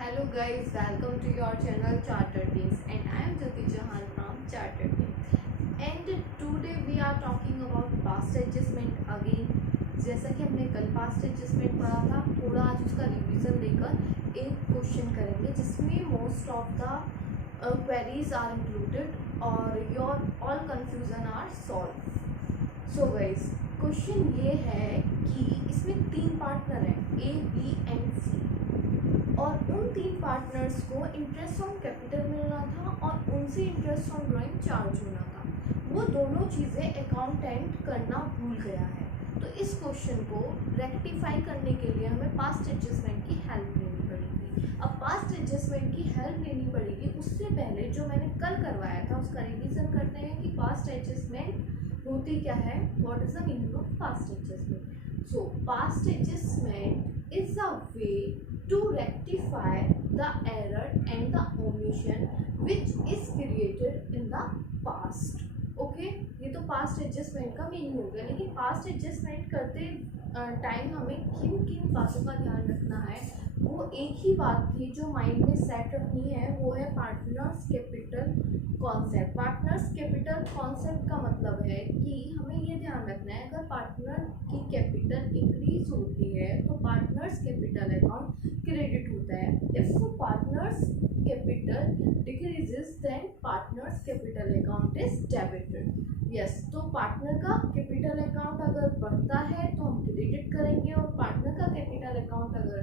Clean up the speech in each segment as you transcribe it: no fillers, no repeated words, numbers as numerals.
Hello guys, welcome to your channel Chartered Things and I am Jyoti Chauhan from Chartered Things. And today we are talking about past adjustment again. जैसा कि हमने कल past adjustment पढ़ा था, थोड़ा आज उसका रिवीजन लेकर एक क्वेश्चन करेंगे जिसमें most of the queries are included और your all confusion are solved. So guys, question ये है कि इसमें तीन पार्टनर हैं A, B and C और उन तीन पार्टनर्स को इंटरेस्ट ऑन कैपिटल मिलना था और उनसे इंटरेस्ट ऑन ड्राइंग चार्ज होना था। वो दोनों चीज़ें अकाउंटेंट करना भूल गया है। तो इस क्वेश्चन को रेक्टिफाई करने के लिए हमें पास्ट एडजस्टमेंट की हेल्प लेनी पड़ेगी। अब पास्ट एडजस्टमेंट की हेल्प लेनी पड़ेगी उससे पहले जो मैंने कल करवाया था उसका रिवीजन करते हैं कि पास्ट एडजस्टमेंट होती क्या है, what is the meaning of past adjustment. So past adjustment is a way to rectify the error and the omission which is created in the past. Okay, ये तो पास्ट एडजस्टमेंट का meaning हो गया। लेकिन past adjustment करते time हमें किन किन बातों का ध्यान रखना है, वो एक ही बात थी जो माइंड में सेट रखनी है, वो है partners capital concept. Partners capital concept का मतलब है कि हमें ये ध्यान रखना है अगर पार्टनर की कैपिटल इंक्रीज होती है तो पार्टनर्स कैपिटल अकाउंट क्रेडिट होता है। If partners capital decreases then partners capital account is debited. Yes, तो पार्टनर का कैपिटल अकाउंट अगर बढ़ता है तो हम क्रेडिट करेंगे और पार्टनर का कैपिटल अकाउंट अगर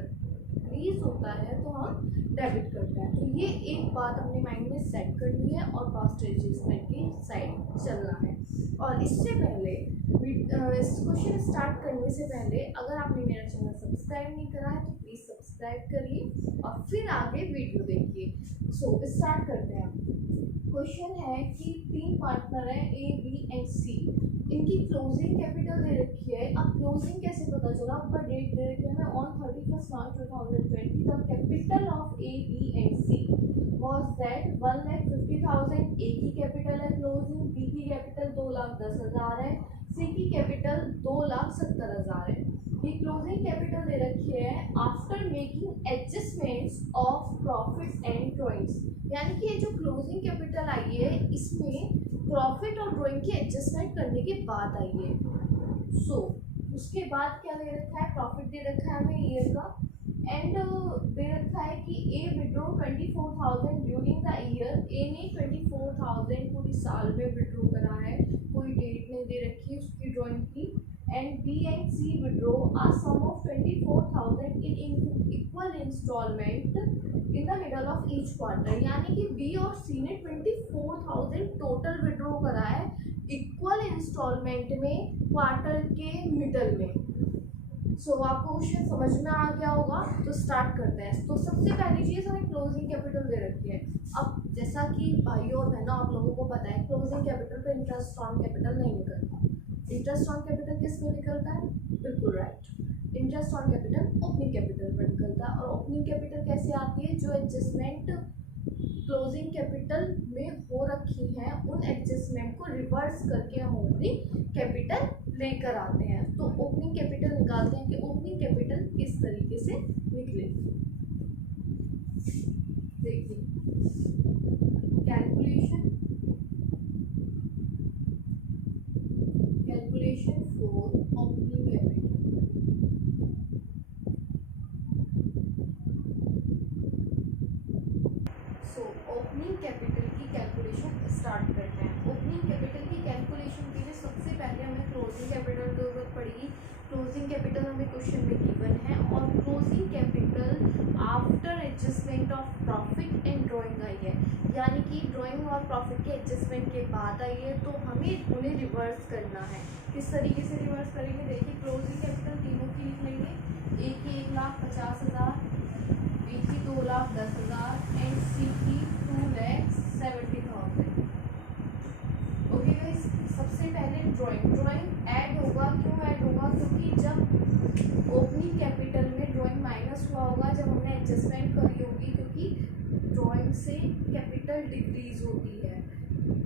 इंक्रीज होता है तो हम डेबिट करते हैं। तो ये एक बात अपने माइंड में सेट करनी है और पास्ट एडजस्टमेंट की साइड चलना है। और इससे पहले इस क्वेश्चन स्टार्ट करने से पहले अगर आपने मेरा चैनल सब्सक्राइब नहीं करा है तो प्लीज़ सब्सक्राइब करिए और फिर आगे वीडियो देखिए। सो स्टार्ट करते हैं। क्वेश्चन है कि तीन पार्टनर हैं A, B एंड C। इनकी क्लोजिंग कैपिटल दे रखी है। अब क्लोजिंग कैसे पता चला, आपका डेट दे रखी है on 31st March 2020। The capital of A, B and C was that 1,50,000। A की कैपिटल है क्लोजिंग, B की कैपिटल 2,10,000 है, C की कैपिटल 2,70,000 है। ये क्लोजिंग कैपिटल दे रखी है after making adjustments of profit and drawings. यानी कि ये जो क्लोजिंग कैपिटल आई है इसमें प्रॉफिट और ड्रॉइंग की एडजस्टमेंट करने के बाद आई है। सो उसके बाद क्या दे रखा है, प्रॉफिट दे रखा है हमें ईयर का एंड दे रखा है कि ए विड्रॉ 24,000 ड्यूरिंग द ईयर। ए ने 24,000 पूरी साल में विड्रॉ करा है, कोई डेट नहीं दे रखी उसकी ड्रॉइंग की। And B and C withdraw a sum of 24,000 in equal instalment in the middle of each quarter. यानी कि बी और सी ने 24,000 टोटल विड्रॉ करा है इक्वल इंस्टॉलमेंट में क्वार्टर के मिडल में। सो आपको क्वेश्चन समझ में आ गया होगा, तो स्टार्ट करते हैं। तो सबसे पहली चीज़ हमें क्लोजिंग कैपिटल दे रखी है। अब जैसा कि भाइयों और बहनों आप लोगों को पता है क्लोजिंग कैपिटल पे इंटरेस्ट ऑन कैपिटल नहीं निकलता। इंटरेस्ट ऑन कैपिटल किस में निकलता है, बिल्कुल right, interest on capital opening capital पर निकलता है। और ओपनिंग कैपिटल कैसे आती है, जो एडजस्टमेंट क्लोजिंग कैपिटल में हो रखी है उन एडजस्टमेंट को रिवर्स करके हम ओपनिंग कैपिटल लेकर आते हैं। तो ओपनिंग कैपिटल निकालते हैं कि ओपनिंग कैपिटल किस तरीके से निकलेगी। देखिए calculation for opening capital. So opening capital की कैलकुलेशन स्टार्ट करते हैं। ओपनिंग कैपिटल की कैलकुलेशन के लिए सबसे पहले हमें क्लोजिंग कैपिटल की जरूरत पड़ेगी। क्लोजिंग कैपिटल हमें क्वेश्चन में गिवन है और closing capital after adjustment of profit and drawing आई है। यानी कि ड्राइंग और प्रॉफिट के एडजस्टमेंट के बाद आई है, तो हमें उन्हें रिवर्स करना है। किस तरीके से रिवर्स करेंगे, देखिए क्लोजिंग कैपिटल तीनों की लिख लेंगे। ए की 1,50,000, बी की 2,10,000 एंड सी की 2,70,000। ओके गाइस, सबसे पहले ड्राइंग ऐड होगा। क्यों ऐड होगा, क्योंकि जब ओपनिंग कैपिटल में ड्राइंग माइनस हुआ होगा जब हमने एडजस्टमेंट करी होगी, क्योंकि ड्राइंग से कैपिटल डिक्रीज होती है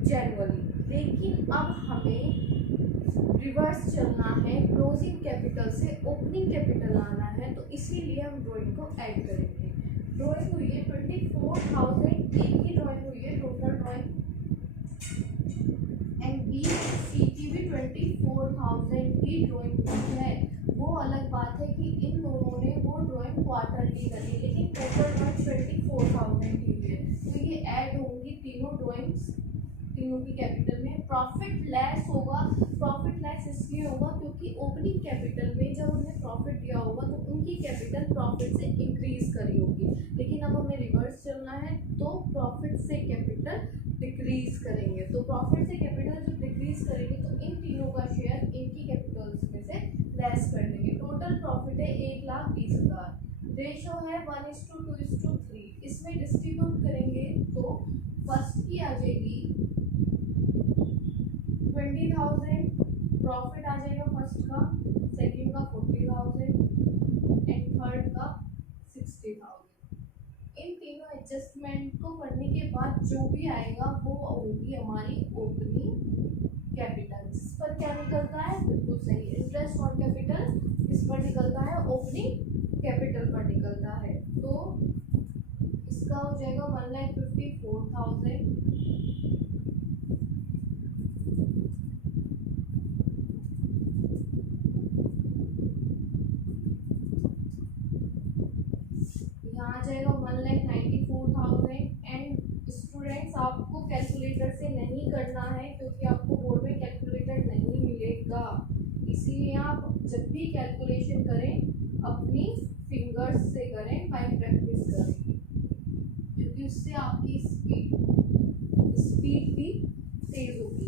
जनरली। लेकिन अब हमें रिवर्स चलना है, क्लोजिंग कैपिटल से ओपनिंग कैपिटल आना है, तो इसीलिए हम ड्राइंग को ऐड करेंगे। ड्राइंग हुई है 24,000, ए की ड्राइंग हुई है total drawing, and B C की भी 24,000 की ड्राइंग हुई है। वो अलग बात है कि इन दोनों ने वो ड्राइंग क्वार्टरली करी, लेकिन टोटल ड्राइंग 24,000 की हुई है, तो ये ऐड होंगी तीनों ड्राइंग्स तीनों की कैपिटल में। प्रॉफिट लेस होगा, प्रॉफिट लेस इसलिए होगा क्योंकि ओपनिंग कैपिटल में जब हमने प्रॉफिट दिया होगा तो उनकी कैपिटल प्रॉफिट से इंक्रीज करी होगी, लेकिन अब हमें रिवर्स चलना है तो प्रॉफिट से कैपिटल डिक्रीज करेंगे। तो प्रॉफिट से कैपिटल जब डिक्रीज करेंगे तो इन तीनों का शेयर इनकी कैपिटल्स में से लेस कर देंगे। टोटल प्रॉफिट है 1,20,000, रेशो है 1:2:3। इसमें डिस्ट्रीब्यूट करेंगे तो फर्स्ट की आ जाएगी 20,000 प्रॉफिट आ जाएगा फर्स्ट का, सेकंड का 40,000 एंड थर्ड का 60,000। इन तीनों एडजस्टमेंट को करने के बाद जो भी आएगा वो होगी हमारी ओपनिंग कैपिटल। इस पर क्या निकलता है, बिल्कुल सही, इंटरेस्ट ऑन कैपिटल इस पर निकलता है, ओपनिंग कैपिटल पर निकलता है। तो इसका हो जाएगा 1,54,000 यहाँ आ जाएगा 1,94,000। एंड स्टूडेंट्स आपको कैलकुलेटर से नहीं करना है क्योंकि आपको बोर्ड में कैलकुलेटर नहीं मिलेगा, इसीलिए आप जब भी कैलकुलेशन करें अपनी फिंगर्स से करें, बाय प्रैक्टिस करें, क्योंकि उससे आपकी स्पीड भी तेज होगी।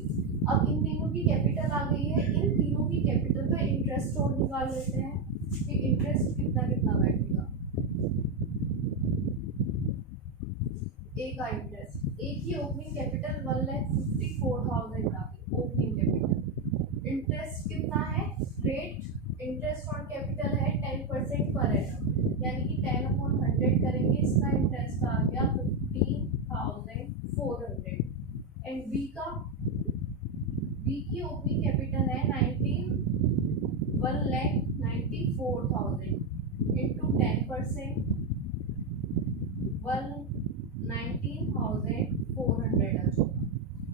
अब इन तीनों की कैपिटल आ गई है, इन तीनों की कैपिटल पे इंटरेस्ट और निकाल लेते हैं कि इंटरेस्ट कितना कितना बैठेगा। ए का इंटरेस्ट, ए की ओपनिंग कैपिटल 1,54,000 आ गई ओपनिंग कैपिटल। इंटरेस्ट कितना है, रेट इंटरेस्ट ऑन कैपिटल है 10% पर एनम, यानी कि 10/100 करेंगे, इसका इंटरेस्ट आ गया 15,400। एंड बी की ओपनिंग कैपिटल है 1,94,000 इंटू 10% 19,400 आ जाएगा।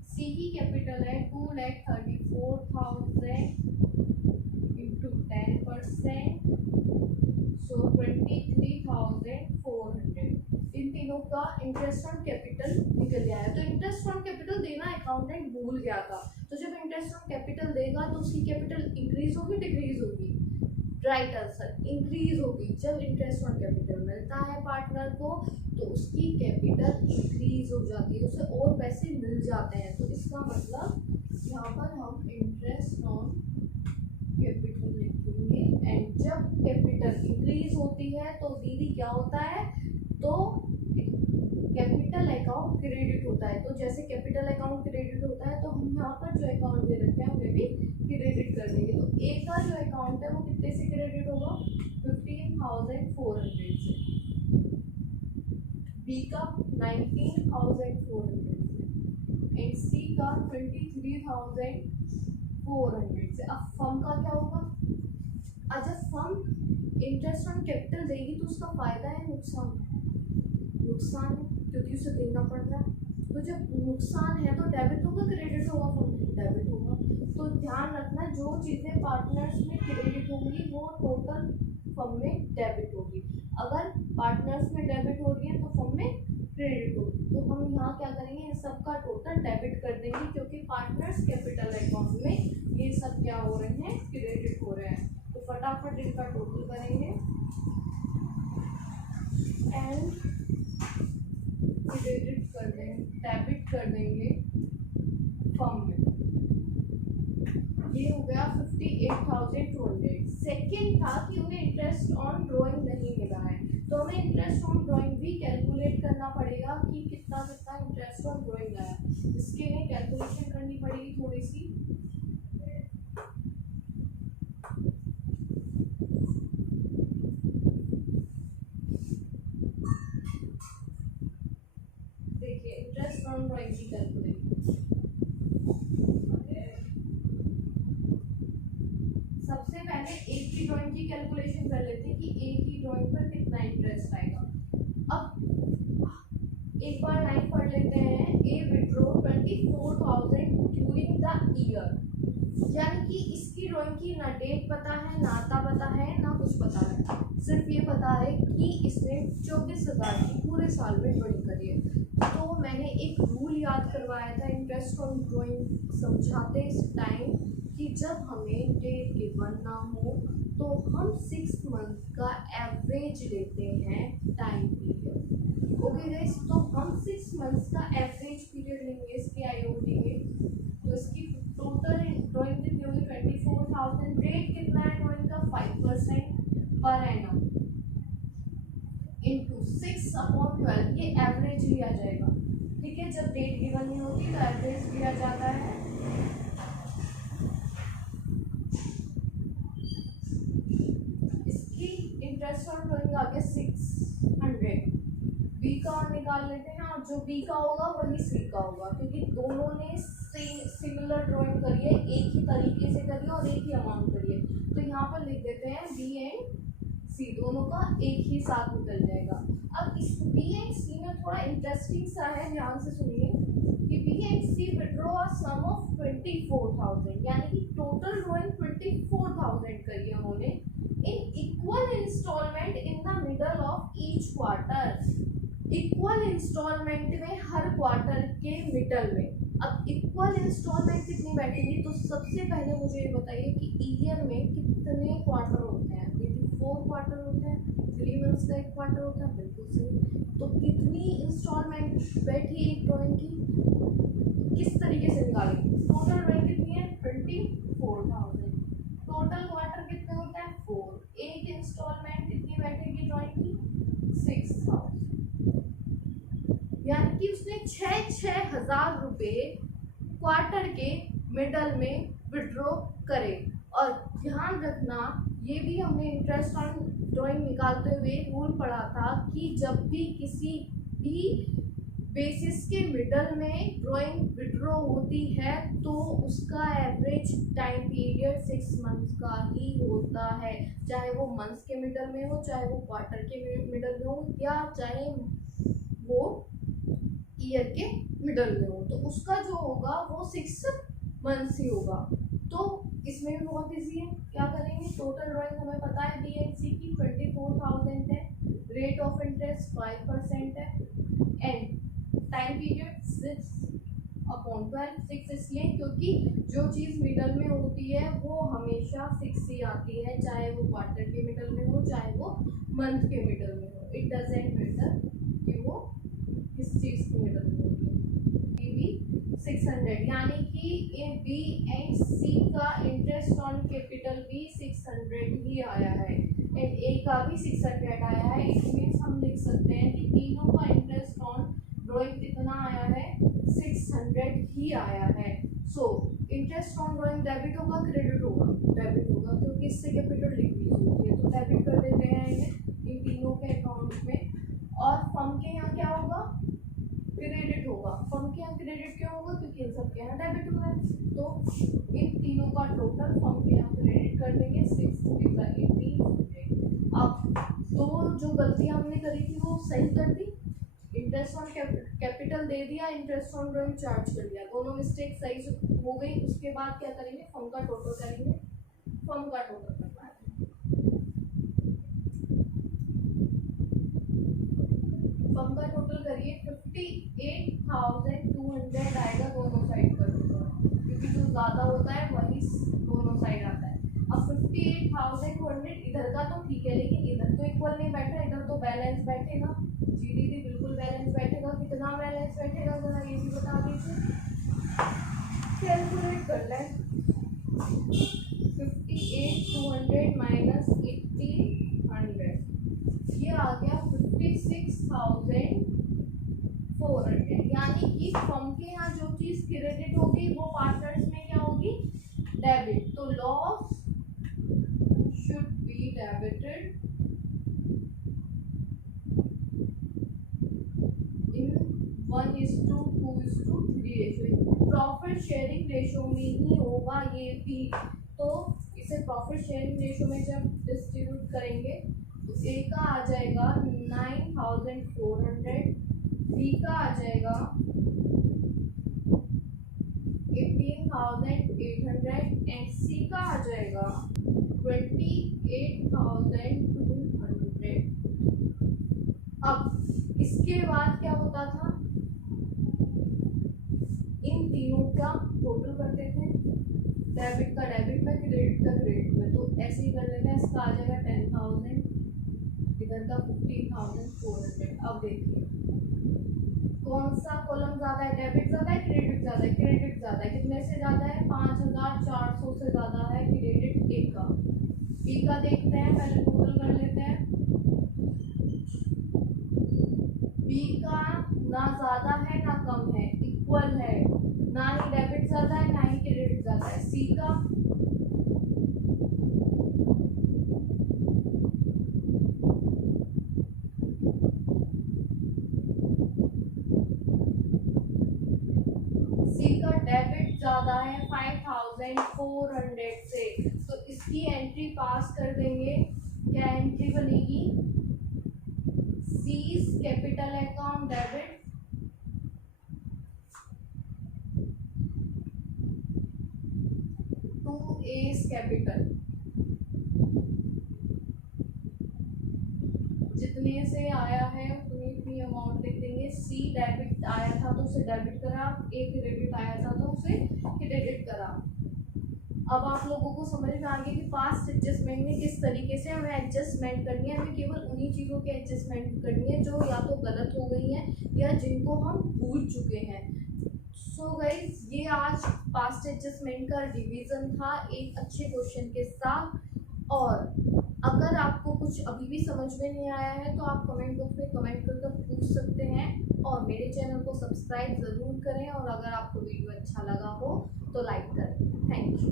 सी की कैपिटल है 2,34,000 इंटू 10%, सो 23,400। इन तीनों का इंटरेस्ट ऑन कैपिटल निकल गया है। तो इंटरेस्ट ऑन कैपिटल देना अकाउंटेंट भूल गया था, तो जब इंटरेस्ट ऑन कैपिटल देगा तो उसकी कैपिटल इंक्रीज होगी डिक्रीज होगी, राइट आंसर इंक्रीज होगी। जब इंटरेस्ट ऑन कैपिटल मिलता है पार्टनर को तो उसकी कैपिटल इंक्रीज हो जाती है, उसे और पैसे मिल जाते हैं। तो इसका मतलब यहाँ पर हम इंटरेस्ट ऑन कैपिटल लिखेंगे। एंड जब कैपिटल इंक्रीज होती है तो दीदी क्या होता है, तो कैपिटल अकाउंट क्रेडिट होता है। तो जैसे कैपिटल अकाउंट क्रेडिट होता है तो हम यहाँ पर जो अकाउंट दे रखे हैं उन्हें भी क्रेडिट कर देंगे। तो ए का जो अकाउंट है वो कितने से क्रेडिट होगा, 15,400 से, बी का 19,400 से, एंड सी का 23,400 से। अब फर्म का क्या होगा, जब फर्म इंटरेस्ट ऑन कैपिटल देगी तो उसका फायदा है नुकसान, नुकसान है क्योंकि उसे देना पड़ रहा है। तो जब नुकसान है तो डेबिट होगा क्रेडिट होगा, फर्म डेबिट होगा। तो ध्यान रखना जो चीज़ें पार्टनर्स में क्रेडिट होंगी वो टोटल फर्म में डेबिट होगी, अगर पार्टनर्स में डेबिट हो रही है तो फर्म में क्रेडिट होगी। तो हम यहाँ क्या करेंगे, इन सब का टोटल डेबिट कर देंगे क्योंकि पार्टनर्स कैपिटल अकाउंट में ये सब क्या हो रहे हैं, क्रेडिट हो रहे हैं। तो फटाफट इनका टोटल करेंगे एंड क्रेडिट कर देंगे, डेबिट कर देंगे फर्म में। ये हो गया 58,200। सेकेंड था कि उन्हें इंटरेस्ट ऑन ड्राइंग नहीं मिला है, तो हमें इंटरेस्ट ऑन ड्राइंग भी कैलकुलेट करना पड़ेगा कि कितना कितना इंटरेस्ट ऑन ड्राइंग आया। इसके लिए कैलकुलेशन करनी पड़ेगी थोड़ी सी। देखिए इंटरेस्ट ऑन ड्राइंग की कैलकुलेशन, सबसे पहले एक की ड्राइंग की कैलकुलेशन कर लेते हैं कि एक ही ड्राइंग पर कितना इंटरेस्ट आएगा। अब एक बार लाइन पढ़ लेते हैं। ए विड्रॉ 24,000 ड्यूरिंग द ईयर, यानी कि इसकी ड्राइंग की ना डेट पता है, ना आता पता है, ना कुछ पता है, सिर्फ ये पता है कि इसने 24,000 की पूरे साल में ड्राइंग करी है। तो मैंने एक रूल याद करवाया था इंटरेस्ट ऑन ड्राइंग समझाते इस टाइम कि जब हमें डेट गिवन ना हो तो हम 6 मंथ का एवरेज लेते हैं टाइम पीरियड। ओके गाइस, तो हम 6 मंथ्स का एवरेज पीरियड लेंगे इसके आईओडी में। तो इसकी टोटल ड्राइंग कितनी होगी 24,000। रेट कितना है ड्राइंग का 5% पर एनम इंटू 6/12, ये एवरेज लिया जाएगा। ठीक है, जब डेट गिवन नहीं होती तो एवरेज लिया जाता है। इसकी इंटरेस्ट ऑन ड्राइंग आ गया 600। बी का और निकाल लेते हैं, और जो बी का होगा वही सी का होगा, क्योंकि दोनों ने सिमिलर ड्राइंग करी है, एक ही तरीके से करी है और एक ही अमाउंट करी है। तो यहाँ पर लिख देते हैं बी एंड सी, दोनों का एक ही साथ निकल जाएगा। अब इस बी एंड सी में थोड़ा इंटरेस्टिंग सा है, ध्यान से सुनिए कि B and C withdraw a sum of 24,000, यानी कि टोटल ड्राइंग 24,000 करी है उन्होंने in equal instalment in the middle of each quarter. Equal instalment में हर क्वार्टर के मिडल में। अब इक्वल इंस्टॉलमेंट कितनी बैठेगी, तो सबसे पहले मुझे ये बताइए कि ईयर में कितने क्वार्टर होते हैं। यदि 4 क्वार्टर होते हैं, 3 मंथ्स का एक क्वार्टर होता है, बिल्कुल सही। तो कितनी इंस्टॉलमेंट बैठी एक ड्राइंग की, किस तरीके से निकालेंगे। टोटल ड्राइंग कितनी है 24,000। टोटल क्वार्टर कितने होते हैं 4। एक इंस्टॉलमेंट कितनी बैठेगी ड्राइंग की 6,000, यानी कि उसने 6,000 रुपये क्वार्टर के मिडल में विड्रॉ करे। और ध्यान रखना, ये भी हमने इंटरेस्ट ऑन ड्राइंग निकालते हुए रूल पढ़ा था कि जब भी किसी भी बेसिस के मिडल में ड्राइंग विड्रॉ होती है तो उसका एवरेज टाइम पीरियड 6 मंथ्स का ही होता है, चाहे वो मंथ्स के मिडल में हो, चाहे वो क्वार्टर के मिडल में हो, या चाहे वो ईयर के मिडल में हो। तो उसका जो होगा वो 6 मंथ्स ही होगा। तो इसमें भी बहुत इजी है, क्या करेंगे। टोटल ड्राइंग हमें पता है बी एंड सी की 24,000 है, रेट ऑफ इंटरेस्ट 5% है, एंड टाइम पीरियड 6/12। 6 इसलिए क्योंकि जो चीज़ मिडल में होती है वो हमेशा 6 ही आती है, चाहे वो क्वार्टर के मिडल में हो, चाहे वो मंथ के मिडल में हो। इट डजेंट मैटर कि वो किस चीज़ की मिडल में होगी। बी भी 600, यानी कि ये बी एंड सी का इंटरेस्ट ऑन कैपिटल भी 600 ही आया है, एंड ए का भी 600 आया है। इट मीन्स हम लिख सकते हैं कि तीनों का इंटरेस्ट ऑन ड्राइंग कितना आया है 600 ही आया है। So interest on drawing debit होगा क्रेडिट होगा, डेबिट होगा, क्योंकि इससे कैपिटल डिक्रीज होती है। तो डेबिट कर देते हैं इन्हें इन तीनों के अकाउंट में। और फर्म के यहाँ क्या होगा क्रेडिट होगा। फर्म के यहाँ क्रेडिट क्यों होगा, क्योंकि इन सब के यहाँ डेबिट हुआ है। तो इन तीनों का टोटल फर्म के यहाँ क्रेडिट कर देंगे 6,1800। अब तो जो गलतियाँ हमने करी थी वो सही कर दी, इंटरेस्ट ऑन कैपिटल दे दिया, इंटरेस्ट ऑन ड्राइंग चार्ज कर दिया, दोनों मिस्टेक सही हो गई। उसके बाद क्या करेंगे, फर्म का टोटल करेंगे। फर्म का टोटल करना है, फर्म का टोटल करिए 58,200 आएगा, दोनों साइड कर दूंगा क्योंकि जो ज़्यादा होता है वही दोनों साइड आता है। अब 58,200 इधर का तो ठीक है, लेकिन इधर तो इक्वल नहीं बैठा, इधर तो बैलेंस बैठेगा। जीडीपी बिल्कुल बैलेंस बैठेगा, कितना बैलेंस बैठेगा जरा ये भी बता दीजिए, कैलकुलेट कर लें। 58,200 माइनस 1,800, ये आ गया 56,400, यानी कि फर्म के यहाँ जो चीज़ क्रेडिट होगी वो पार्टनर्स में क्या होगी डेबिट। तो loss should be debited in 1:2:3 ratio. Profit sharing ratio में ही होगा ये भी। तो इसे प्रॉफिट शेयरिंग रेशो में जब डिस्ट्रीब्यूट करेंगे तो ए का आ जाएगा 9,000 18,400, बी का आ जाएगा 18,800 एंड सी का आ जाएगा 28,200। अब इसके बाद क्या होता था, इन तीनों का टोटल करते थे, डेबिट का डेबिट में, क्रेडिट का क्रेडिट में, तो ऐसे ही कर लेते हैं। इसका आ जाएगा 10,000, इधर का 15,400। अब देखिए कौन सा कॉलम ज्यादा है, डेबिट ज्यादा है, क्रेडिट ज्यादा है? क्रेडिट ज्यादा है। कितने से ज्यादा है? 5,400 से ज्यादा है क्रेडिट ए का। बी का देखते हैं, पहले टोटल कर लेते हैं। बी का ना ज्यादा है ना कम है, इक्वल है, ना ही डेबिट ज्यादा है ना ही क्रेडिट ज्यादा है। सी का डेबिट ज्यादा है 5,400 से, तो इसकी एंट्री पास कर देंगे। क्या एंट्री बनेगी? C's capital account debit, to S capital, जितने से आया है उतनी अमाउंट लिख देंगे। सी डेबिट आया था तो उसे डेबिट करा, ए क्रेडिट आया था तो उसे क्रेडिट करा। अब आप लोगों को समझ में आ गया कि पास्ट एडजस्टमेंट में किस तरीके से हमें एडजस्टमेंट करनी है। हमें केवल उन्हीं चीज़ों की एडजस्टमेंट करनी है जो या तो गलत हो गई हैं या जिनको हम भूल चुके हैं। सो गाइस, ये आज पास्ट एडजस्टमेंट का रिवीजन था एक अच्छे क्वेश्चन के साथ। और अगर आपको कुछ अभी भी समझ में नहीं आया है तो आप कमेंट बॉक्स में कमेंट करके पूछ सकते हैं, और मेरे चैनल को सब्सक्राइब ज़रूर करें, और अगर आपको वीडियो अच्छा लगा हो तो लाइक करें। Thank you.